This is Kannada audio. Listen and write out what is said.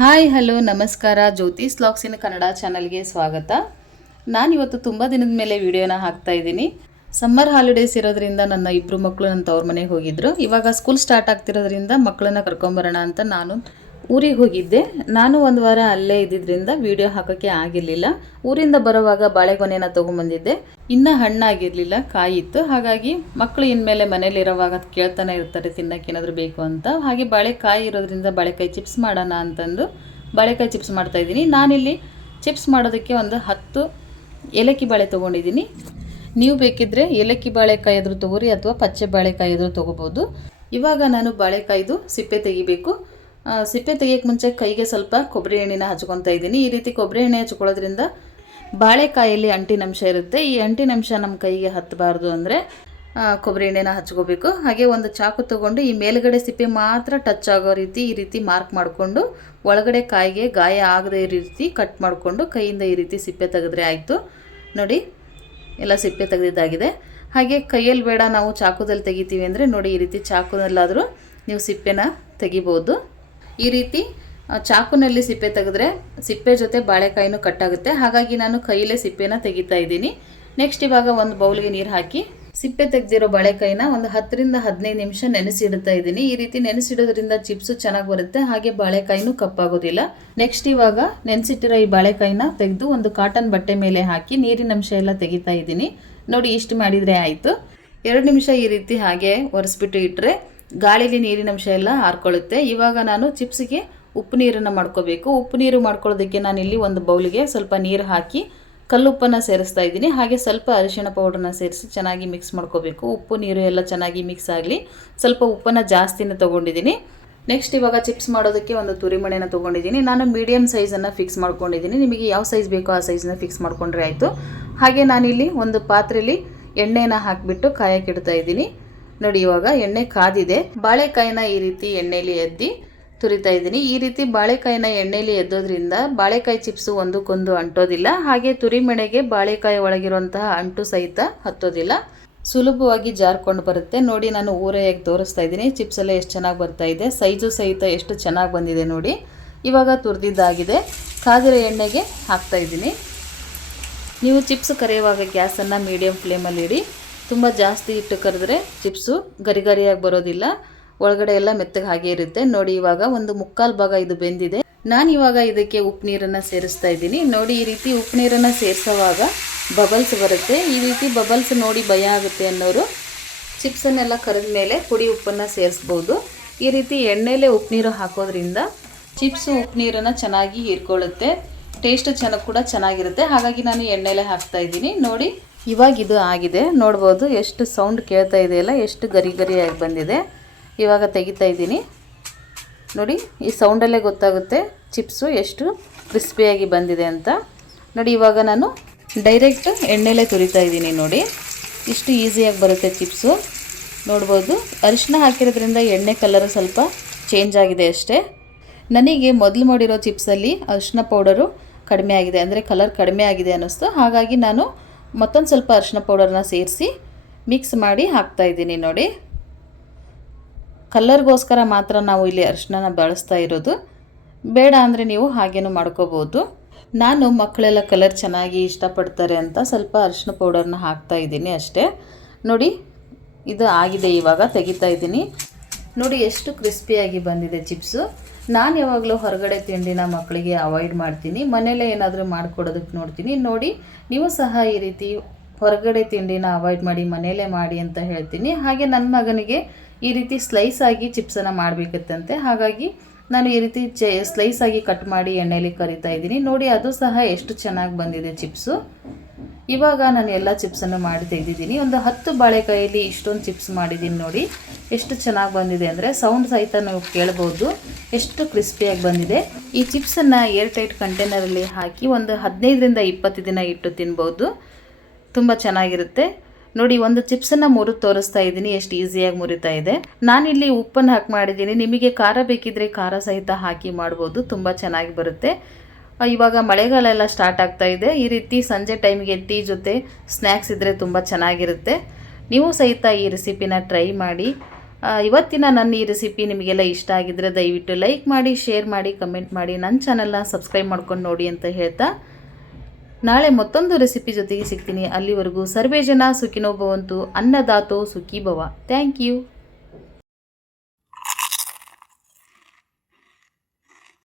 ಹಾಯ್ ಹಲೋ ನಮಸ್ಕಾರ. ಜ್ಯೋತಿಸ್ ವ್ಲಾಗ್ಸಿನ ಕನ್ನಡ ಚಾನಲ್ಗೆ ಸ್ವಾಗತ. ನಾನಿವತ್ತು ತುಂಬ ದಿನದ ಮೇಲೆ ವಿಡಿಯೋನ ಹಾಕ್ತಾ ಇದ್ದೀನಿ. ಸಮ್ಮರ್ ಹಾಲಿಡೇಸ್ ಇರೋದ್ರಿಂದ ನನ್ನ ಇಬ್ಬರು ಮಕ್ಕಳು ನನ್ನ ತವ್ರ ಮನೆಗೆ ಹೋಗಿದ್ದರು. ಇವಾಗ ಸ್ಕೂಲ್ ಸ್ಟಾರ್ಟ್ ಆಗ್ತಿರೋದ್ರಿಂದ ಮಕ್ಕಳನ್ನ ಕರ್ಕೊಂಬರೋಣ ಅಂತ ನಾನು ಊರಿಗೆ ಹೋಗಿದ್ದೆ. ನಾನು ಒಂದು ವಾರ ಅಲ್ಲೇ ಇದ್ದಿದ್ದರಿಂದ ವಿಡಿಯೋ ಹಾಕೋಕ್ಕೆ ಆಗಿರಲಿಲ್ಲ. ಊರಿಂದ ಬರೋವಾಗ ಬಾಳೆಗೊನೆನ ತೊಗೊಂಬಂದಿದ್ದೆ. ಇನ್ನೂ ಹಣ್ಣಾಗಿರಲಿಲ್ಲ, ಕಾಯಿತ್ತು. ಹಾಗಾಗಿ ಮಕ್ಕಳು ಇನ್ಮೇಲೆ ಮನೇಲಿರೋವಾಗ ಕೇಳ್ತಾನೆ ಇರ್ತಾರೆ ತಿನ್ನೋಕೆ ಏನಾದರೂ ಬೇಕು ಅಂತ. ಹಾಗೆ ಬಾಳೆಕಾಯಿ ಇರೋದ್ರಿಂದ ಬಾಳೆಕಾಯಿ ಚಿಪ್ಸ್ ಮಾಡೋಣ ಅಂತಂದು ಬಾಳೆಕಾಯಿ ಚಿಪ್ಸ್ ಮಾಡ್ತಾಯಿದ್ದೀನಿ. ನಾನಿಲ್ಲಿ ಚಿಪ್ಸ್ ಮಾಡೋದಕ್ಕೆ ಒಂದು 10 ಏಲಕ್ಕಿ ಬಾಳೆ ತೊಗೊಂಡಿದ್ದೀನಿ. ನೀವು ಬೇಕಿದ್ದರೆ ಏಲಕ್ಕಿ ಬಾಳೆಕಾಯಿ ಆದರೂ ತೊಗೋರಿ ಅಥವಾ ಪಚ್ಚೆ ಬಾಳೆಕಾಯಿ ಆದರೂ ತೊಗೋಬೋದು. ಇವಾಗ ನಾನು ಬಾಳೆಕಾಯ್ದು ಸಿಪ್ಪೆ ತೆಗಿಬೇಕು. ಸಿಪ್ಪೆ ತೆಗಿಯೋಕ್ಕೆ ಮುಂಚೆ ಕೈಗೆ ಸ್ವಲ್ಪ ಕೊಬ್ಬರಿ ಎಣ್ಣೆನ ಹಚ್ಕೊತಾ ಇದ್ದೀನಿ. ಈ ರೀತಿ ಕೊಬ್ಬರಿ ಎಣ್ಣೆ ಹಚ್ಕೊಳ್ಳೋದ್ರಿಂದ ಬಾಳೆಕಾಯಲ್ಲಿ ಅಂಟಿನಂಶ ಇರುತ್ತೆ. ಈ ಅಂಟಿನಂಶ ನಮ್ಮ ಕೈಗೆ ಹತ್ತಬಾರ್ದು ಅಂದರೆ ಕೊಬ್ಬರಿ ಎಣ್ಣೆನ ಹಚ್ಕೋಬೇಕು. ಹಾಗೆ ಒಂದು ಚಾಕು ತೊಗೊಂಡು ಈ ಮೇಲ್ಗಡೆ ಸಿಪ್ಪೆ ಮಾತ್ರ ಟಚ್ ಆಗೋ ರೀತಿ ಈ ರೀತಿ ಮಾರ್ಕ್ ಮಾಡಿಕೊಂಡು ಒಳಗಡೆ ಕಾಯಿಗೆ ಗಾಯ ಆಗದೆ ಈ ರೀತಿ ಕಟ್ ಮಾಡಿಕೊಂಡು ಕೈಯಿಂದ ಈ ರೀತಿ ಸಿಪ್ಪೆ ತೆಗೆದ್ರೆ ಆಯಿತು. ನೋಡಿ, ಎಲ್ಲ ಸಿಪ್ಪೆ ತೆಗೆದಿದ್ದಾಗಿದೆ. ಹಾಗೆ ಕೈಯಲ್ಲಿ ಬೇಡ, ನಾವು ಚಾಕುದಲ್ಲಿ ತೆಗಿತೀವಿ ಅಂದರೆ ನೋಡಿ, ಈ ರೀತಿ ಚಾಕುನಲ್ಲಾದರೂ ನೀವು ಸಿಪ್ಪೆನ ತೆಗಿಬೋದು. ಈ ರೀತಿ ಚಾಕುನಲ್ಲಿ ಸಿಪ್ಪೆ ತೆಗೆದ್ರೆ ಸಿಪ್ಪೆ ಜೊತೆ ಬಾಳೆಕಾಯಿನೂ ಕಟ್ಟಾಗುತ್ತೆ. ಹಾಗಾಗಿ ನಾನು ಕೈಯಲ್ಲೇ ಸಿಪ್ಪೆನ ತೆಗಿತಾ ಇದ್ದೀನಿ. ನೆಕ್ಸ್ಟ್ ಇವಾಗ ಒಂದು ಬೌಲ್ಗೆ ನೀರು ಹಾಕಿ ಸಿಪ್ಪೆ ತೆಗೆದಿರೋ ಬಾಳೆಕಾಯಿನ ಒಂದು 10 ರಿಂದ 15 ನಿಮಿಷ ನೆನೆಸಿಡ್ತಾ ಇದ್ದೀನಿ. ಈ ರೀತಿ ನೆನೆಸಿಡೋದ್ರಿಂದ ಚಿಪ್ಸು ಚೆನ್ನಾಗಿ ಬರುತ್ತೆ, ಹಾಗೆ ಬಾಳೆಕಾಯಿನೂ ಕಪ್ಪಾಗೋದಿಲ್ಲ. ನೆಕ್ಸ್ಟ್ ಇವಾಗ ನೆನೆಸಿಟ್ಟಿರೋ ಈ ಬಾಳೆಕಾಯಿನ ತೆಗೆದು ಒಂದು ಕಾಟನ್ ಬಟ್ಟೆ ಮೇಲೆ ಹಾಕಿ ನೀರಿನ ಅಂಶ ಎಲ್ಲ ತೆಗಿತಾ ಇದ್ದೀನಿ. ನೋಡಿ, ಇಷ್ಟು ಮಾಡಿದರೆ ಆಯಿತು. 2 ನಿಮಿಷ ಈ ರೀತಿ ಹಾಗೆ ಒರೆಸ್ಬಿಟ್ಟು ಇಟ್ಟರೆ ಗಾಳಿಲಿ ನೀರಿನ ಅಂಶ ಎಲ್ಲ ಹಾರ್ಕೊಳ್ಳುತ್ತೆ. ಇವಾಗ ನಾನು ಚಿಪ್ಸಿಗೆ ಉಪ್ಪು ನೀರನ್ನು ಮಾಡ್ಕೋಬೇಕು. ಉಪ್ಪು ನೀರು ಮಾಡ್ಕೊಳ್ಳೋದಕ್ಕೆ ನಾನಿಲ್ಲಿ ಒಂದು ಬೌಲಿಗೆ ಸ್ವಲ್ಪ ನೀರು ಹಾಕಿ ಕಲ್ಲುಪ್ಪನ್ನು ಸೇರಿಸ್ತಾ ಇದ್ದೀನಿ. ಹಾಗೆ ಸ್ವಲ್ಪ ಅರಿಶಿಣ ಪೌಡ್ರನ್ನ ಸೇರಿಸಿ ಚೆನ್ನಾಗಿ ಮಿಕ್ಸ್ ಮಾಡ್ಕೋಬೇಕು. ಉಪ್ಪು ನೀರು ಎಲ್ಲ ಚೆನ್ನಾಗಿ ಮಿಕ್ಸ್ ಆಗಲಿ. ಸ್ವಲ್ಪ ಉಪ್ಪನ್ನು ಜಾಸ್ತಿನೇ ತೊಗೊಂಡಿದ್ದೀನಿ. ನೆಕ್ಸ್ಟ್ ಇವಾಗ ಚಿಪ್ಸ್ ಮಾಡೋದಕ್ಕೆ ಒಂದು ತುರಿಮಣೆನ ತೊಗೊಂಡಿದ್ದೀನಿ. ನಾನು ಮೀಡಿಯಮ್ ಸೈಜನ್ನು ಫಿಕ್ಸ್ ಮಾಡ್ಕೊಂಡಿದ್ದೀನಿ. ನಿಮಗೆ ಯಾವ ಸೈಜ್ ಬೇಕೋ ಆ ಸೈಜನ್ನ ಫಿಕ್ಸ್ ಮಾಡ್ಕೊಂಡ್ರೆ ಆಯಿತು. ಹಾಗೆ ನಾನಿಲ್ಲಿ ಒಂದು ಪಾತ್ರೆಯಲ್ಲಿ ಎಣ್ಣೆನ ಹಾಕಿಬಿಟ್ಟು ಕಾಯಕ್ಕೆ ಇಡ್ತಾ ಇದ್ದೀನಿ. ನೋಡಿ, ಇವಾಗ ಎಣ್ಣೆ ಕಾದಿದೆ. ಬಾಳೆಕಾಯಿನ ಈ ರೀತಿ ಎಣ್ಣೆಯಲ್ಲಿ ಎದ್ದಿ ತುರಿತಾ ಇದ್ದೀನಿ. ಈ ರೀತಿ ಬಾಳೆಕಾಯಿನ ಎಣ್ಣೆಯಲ್ಲಿ ಎದ್ದೋದ್ರಿಂದ ಬಾಳೆಕಾಯಿ ಚಿಪ್ಸು ಒಂದಕ್ಕೊಂದು ಅಂಟೋದಿಲ್ಲ. ಹಾಗೆ ತುರಿಮೆಣೆಗೆ ಬಾಳೆಕಾಯಿ ಒಳಗಿರುವಂತಹ ಅಂಟು ಸಹಿತ ಹತ್ತೋದಿಲ್ಲ, ಸುಲಭವಾಗಿ ಜಾರ್ಕೊಂಡು ಬರುತ್ತೆ. ನೋಡಿ, ನಾನು ಊರೆಯಾಗಿ ತೋರಿಸ್ತಾ ಇದ್ದೀನಿ. ಚಿಪ್ಸ್ ಎಲ್ಲ ಎಷ್ಟು ಚೆನ್ನಾಗಿ ಬರ್ತಾ ಇದೆ, ಸೈಜು ಸಹಿತ ಎಷ್ಟು ಚೆನ್ನಾಗಿ ಬಂದಿದೆ ನೋಡಿ. ಇವಾಗ ತುರಿದಿದ್ದಾಗಿದೆ. ಕಾದಿರೋ ಎಣ್ಣೆಗೆ ಹಾಕ್ತಾ ಇದ್ದೀನಿ. ನೀವು ಚಿಪ್ಸ್ ಕರಿಯುವಾಗ ಗ್ಯಾಸನ್ನು ಮೀಡಿಯಮ್ ಫ್ಲೇಮಲ್ಲಿ ಇಡಿ. ತುಂಬ ಜಾಸ್ತಿ ಇಟ್ಟು ಕರೆದ್ರೆ ಚಿಪ್ಸು ಗರಿ ಗರಿಯಾಗಿ ಬರೋದಿಲ್ಲ, ಒಳಗಡೆ ಎಲ್ಲ ಮೆತ್ತಗೆ ಹಾಗೆ ಇರುತ್ತೆ. ನೋಡಿ, ಇವಾಗ ಒಂದು 3/4 ಭಾಗ ಇದು ಬೆಂದಿದೆ. ನಾನು ಇವಾಗ ಇದಕ್ಕೆ ಉಪ್ಪು ನೀರನ್ನು ಸೇರಿಸ್ತಾ ಇದ್ದೀನಿ. ನೋಡಿ, ಈ ರೀತಿ ಉಪ್ಪು ನೀರನ್ನು ಸೇರಿಸೋವಾಗ ಬಬಲ್ಸ್ ಬರುತ್ತೆ. ಈ ರೀತಿ ಬಬಲ್ಸ್ ನೋಡಿ ಭಯ ಆಗುತ್ತೆ ಅನ್ನೋರು ಚಿಪ್ಸನ್ನೆಲ್ಲ ಕರೆದ ಮೇಲೆ ಪುಡಿ ಉಪ್ಪನ್ನು ಸೇರಿಸ್ಬೋದು. ಈ ರೀತಿ ಎಣ್ಣೆಲೇ ಉಪ್ಪು ನೀರು ಹಾಕೋದ್ರಿಂದ ಚಿಪ್ಸು ಉಪ್ಪು ನೀರನ್ನು ಚೆನ್ನಾಗಿ ಹೀರ್ಕೊಳ್ಳುತ್ತೆ, ಟೇಸ್ಟ್ ಕೂಡ ಚೆನ್ನಾಗಿರುತ್ತೆ. ಹಾಗಾಗಿ ನಾನು ಎಣ್ಣೆಲೇ ಹಾಕ್ತಾ ಇದ್ದೀನಿ. ನೋಡಿ, ಇವಾಗ ಇದು ಆಗಿದೆ. ನೋಡ್ಬೋದು ಎಷ್ಟು ಸೌಂಡ್ ಕೇಳ್ತಾ ಇದೆಯಲ್ಲ, ಎಷ್ಟು ಗರಿ ಗರಿಯಾಗಿ ಬಂದಿದೆ. ಇವಾಗ ತೆಗಿತಾ ಇದ್ದೀನಿ. ನೋಡಿ, ಈ ಸೌಂಡಲ್ಲೇ ಗೊತ್ತಾಗುತ್ತೆ ಚಿಪ್ಸು ಎಷ್ಟು ಕ್ರಿಸ್ಪಿಯಾಗಿ ಬಂದಿದೆ ಅಂತ. ನೋಡಿ, ಇವಾಗ ನಾನು ಡೈರೆಕ್ಟ್ ಎಣ್ಣೆಲೇ ತುರಿತಾ ಇದ್ದೀನಿ. ನೋಡಿ, ಇಷ್ಟು ಈಸಿಯಾಗಿ ಬರುತ್ತೆ ಚಿಪ್ಸು. ನೋಡ್ಬೋದು, ಅರಿಶಿನ ಹಾಕಿರೋದ್ರಿಂದ ಎಣ್ಣೆ ಕಲರು ಸ್ವಲ್ಪ ಚೇಂಜ್ ಆಗಿದೆ ಅಷ್ಟೇ. ನನಗೆ ಮೊದಲು ಮಾಡಿರೋ ಚಿಪ್ಸಲ್ಲಿ ಅರಿಶಿನ ಪೌಡರು ಕಡಿಮೆ ಆಗಿದೆ, ಅಂದರೆ ಕಲರ್ ಕಡಿಮೆ ಆಗಿದೆ ಅನ್ನಿಸ್ತು. ಹಾಗಾಗಿ ನಾನು ಮತ್ತೊಂದು ಸ್ವಲ್ಪ ಅರಿಶಿನ ಪೌಡರ್ನ ಸೇರಿಸಿ ಮಿಕ್ಸ್ ಮಾಡಿ ಹಾಕ್ತಾಯಿದ್ದೀನಿ. ನೋಡಿ, ಕಲರ್ಗೋಸ್ಕರ ಮಾತ್ರ ನಾವು ಇಲ್ಲಿ ಅರಿಶಿನ ಬಳಸ್ತಾ ಇರೋದು. ಬೇಡ ಅಂದರೆ ನೀವು ಹಾಗೇನೂ ಮಾಡ್ಕೋಬೋದು. ನಾನು ಮಕ್ಕಳೆಲ್ಲ ಕಲರ್ ಚೆನ್ನಾಗಿ ಇಷ್ಟಪಡ್ತಾರೆ ಅಂತ ಸ್ವಲ್ಪ ಅರಿಶಿನ ಪೌಡರ್ನ ಹಾಕ್ತಾ ಇದ್ದೀನಿ ಅಷ್ಟೇ. ನೋಡಿ, ಇದು ಆಗಿದೆ. ಇವಾಗ ತೆಗಿತಾ ಇದ್ದೀನಿ. ನೋಡಿ, ಎಷ್ಟು ಕ್ರಿಸ್ಪಿಯಾಗಿ ಬಂದಿದೆ ಚಿಪ್ಸು. ನಾನು ಯಾವಾಗಲೂ ಹೊರಗಡೆ ತಿಂಡಿನ ಮಕ್ಕಳಿಗೆ ಅವಾಯ್ಡ್ ಮಾಡ್ತೀನಿ, ಮನೇಲೇ ಏನಾದರೂ ಮಾಡಿಕೊಡೋದಕ್ಕೆ ನೋಡ್ತೀನಿ. ನೋಡಿ, ನೀವು ಸಹ ಈ ರೀತಿ ಹೊರಗಡೆ ತಿಂಡಿನ ಅವಾಯ್ಡ್ ಮಾಡಿ ಮನೇಲೇ ಮಾಡಿ ಅಂತ ಹೇಳ್ತೀನಿ. ಹಾಗೆ ನನ್ನ ಮಗನಿಗೆ ಈ ರೀತಿ ಸ್ಲೈಸ್ ಆಗಿ ಚಿಪ್ಸನ್ನು ಮಾಡಬೇಕಿತ್ತಂತೆ. ಹಾಗಾಗಿ ನಾನು ಈ ರೀತಿ ಸ್ಲೈಸ್ ಆಗಿ ಕಟ್ ಮಾಡಿ ಎಣ್ಣೆಯಲ್ಲಿ ಕರಿತಾ ಇದ್ದೀನಿ. ನೋಡಿ, ಅದು ಸಹ ಎಷ್ಟು ಚೆನ್ನಾಗಿ ಬಂದಿದೆ ಚಿಪ್ಸು. ಇವಾಗ ನಾನು ಎಲ್ಲ ಚಿಪ್ಸನ್ನು ಮಾಡಿ ತೆಗೆದಿದ್ದೀನಿ. ಒಂದು 10 ಬಾಳೆಕಾಯಲ್ಲಿ ಇಷ್ಟೊಂದು ಚಿಪ್ಸ್ ಮಾಡಿದ್ದೀನಿ. ನೋಡಿ, ಎಷ್ಟು ಚೆನ್ನಾಗಿ ಬಂದಿದೆ ಅಂದರೆ ಸೌಂಡ್ ಸಹಿತ ನೀವು ಕೇಳ್ಬೋದು, ಎಷ್ಟು ಕ್ರಿಸ್ಪಿಯಾಗಿ ಬಂದಿದೆ. ಈ ಚಿಪ್ಸನ್ನು ಏರ್ ಟೈಟ್ ಕಂಟೈನರಲ್ಲಿ ಹಾಕಿ ಒಂದು 15 ರಿಂದ 20 ದಿನ ಇಟ್ಟು ತಿನ್ಬೋದು, ತುಂಬ ಚೆನ್ನಾಗಿರುತ್ತೆ. ನೋಡಿ, ಒಂದು ಚಿಪ್ಸನ್ನು ಮುರಿದು ತೋರಿಸ್ತಾ ಇದ್ದೀನಿ, ಎಷ್ಟು ಈಸಿಯಾಗಿ ಮುರಿತಾ ಇದೆ. ನಾನಿಲ್ಲಿ ಉಪ್ಪನ್ನು ಹಾಕಿ ಮಾಡಿದ್ದೀನಿ. ನಿಮಗೆ ಖಾರ ಬೇಕಿದ್ದರೆ ಖಾರ ಸಹಿತ ಹಾಕಿ ಮಾಡ್ಬೋದು, ತುಂಬ ಚೆನ್ನಾಗಿ ಬರುತ್ತೆ. ಇವಾಗ ಮಳೆಗಾಲ ಎಲ್ಲ ಸ್ಟಾರ್ಟ್ ಆಗ್ತಾ ಇದೆ. ಈ ರೀತಿ ಸಂಜೆ ಟೈಮಿಗೆ ಟೀ ಜೊತೆ ಸ್ನ್ಯಾಕ್ಸ್ ಇದ್ದರೆ ತುಂಬ ಚೆನ್ನಾಗಿರುತ್ತೆ. ನೀವು ಸಹಿತ ಈ ರೆಸಿಪಿನ ಟ್ರೈ ಮಾಡಿ. ಇವತ್ತಿನ ನನ್ನ ಈ ರೆಸಿಪಿ ನಿಮಗೆಲ್ಲ ಇಷ್ಟ ಆಗಿದ್ದರೆ ದಯವಿಟ್ಟು ಲೈಕ್ ಮಾಡಿ, ಶೇರ್ ಮಾಡಿ, ಕಮೆಂಟ್ ಮಾಡಿ, ನನ್ನ ಚಾನಲ್ನ ಸಬ್ಸ್ಕ್ರೈಬ್ ಮಾಡ್ಕೊಂಡು ನೋಡಿ ಅಂತ ಹೇಳ್ತಾ ನಾಳೆ ಮತ್ತೊಂದು ರೆಸಿಪಿ ಜೊತೆಗೆ ಸಿಗ್ತೀನಿ. ಅಲ್ಲಿವರೆಗೂ ಸರ್ವೇ ಜನ ಸುಖಿನೋ ಭವಂತು, ಅನ್ನದಾತೋ ಸುಖೀ ಭವ. Thank you.